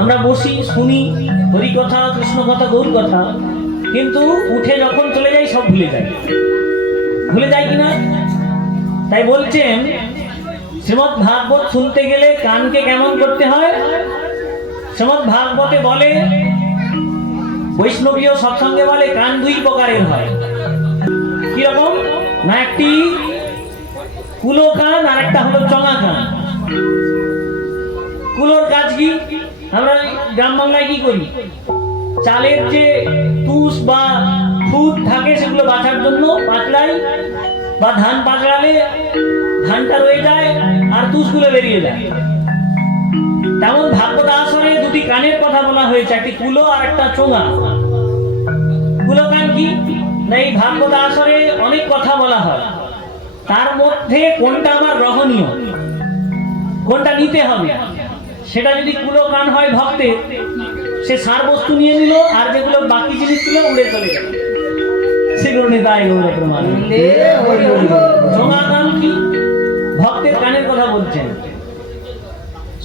আমরা বসি শুনি হরি কথা, কৃষ্ণ কথা, গৌর কথা, কিন্তু উঠে যখন চলে যাই সব ভুলে যাই কিনা। তাই বলছেন শ্রীমদ্ ভাগবত শুনতে গেলে কানকে কেমন করতে হয়। শ্রীমদ্ ভাগবতে বলে, বৈষ্ণবীয় সৎসঙ্গে বলে কান দুই প্রকারের হয়। কিরকম না, একটি কুলো কান আর একটা হলো চঙা কান। কুলোর কাজ কি? আমরা গ্রাম বাংলায় কি করি, চালের যে তুষ বা খুদ থাকে সেগুলো বাছার জন্য পাঁচড়াই, বা ধান পাঁচড়ালে ধানটা রয়ে যায় আর তুষগুলো বেরিয়ে যায়। তেমন ভাগবত আসরে দুটি কানের কথা বলা হয়েছে, একটি কুলো আর একটা চোঙা। কুলো কান কি না, এই ভাগবত আসরে অনেক কথা বলা হয়, তার মধ্যে কোনটা আমার গ্রহণীয়, কোনটা নিতে হবে, সেটা যদি কুলো কান হয় ভক্তের, সে সার বস্তু নিয়ে নিল, আর যেগুলো বাকি জিনিস ছিল উড়ে চলে গেল। সেগুলো নিতাই গৌর প্রমাণ। চোঙা কান কি? ভক্তের কানের কথা বলছেন।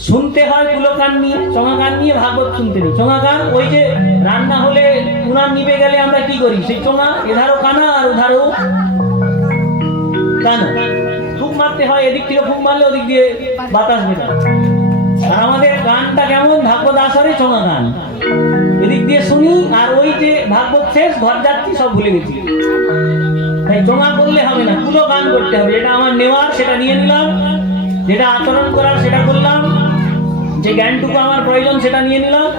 শুনতে হয় কুলো কান নিয়ে, চোঙা কান নিয়ে ভাগবত শুনতে নেই। চোঙা কান ওই যে রান্না হলে উনান নিভে গেলে আমরা কি করি, সেই চোঙা এধারও কানা আর ওধারও কানা, ফুঁক মারতে হয়, এদিক থেকে ফুঁক মারলে ওদিক দিয়ে বাতাস বেরোয়। আর আমাদের গানটা কেমন, ভাগবত আসরে চোঙা গান, এদিক দিয়ে শুনি আর ওই যে ভাগবত শেষ ঘর যাচ্ছি সব ভুলে গেছি। তাই চোঙা করলে হবে না, কুলো গান করতে হবে। এটা আমার নেওয়ার সেটা নিয়ে নিলাম, যেটা আচরণ করার সেটা করলাম, যে জ্ঞানটুকু আমার প্রয়োজন সেটা নিয়ে নিলাম,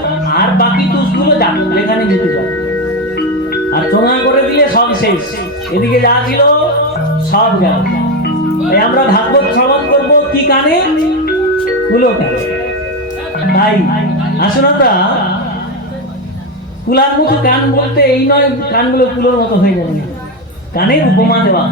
আর বাকি তুষগুলো যাক যেখানে যেতে যায়। আর চোঙা করে দিলে সব শেষ, এদিকে যা ছিল সব গেল। তাই আমরা ভাগবত শ্রবণ করবো কি কানে, কুলো কানে। তাই আসনটা কুলার মতো কান বলতে এই নয় কানগুলো কুলোর মতো হয়ে যাবে না, কানের উপমা দেওয়া।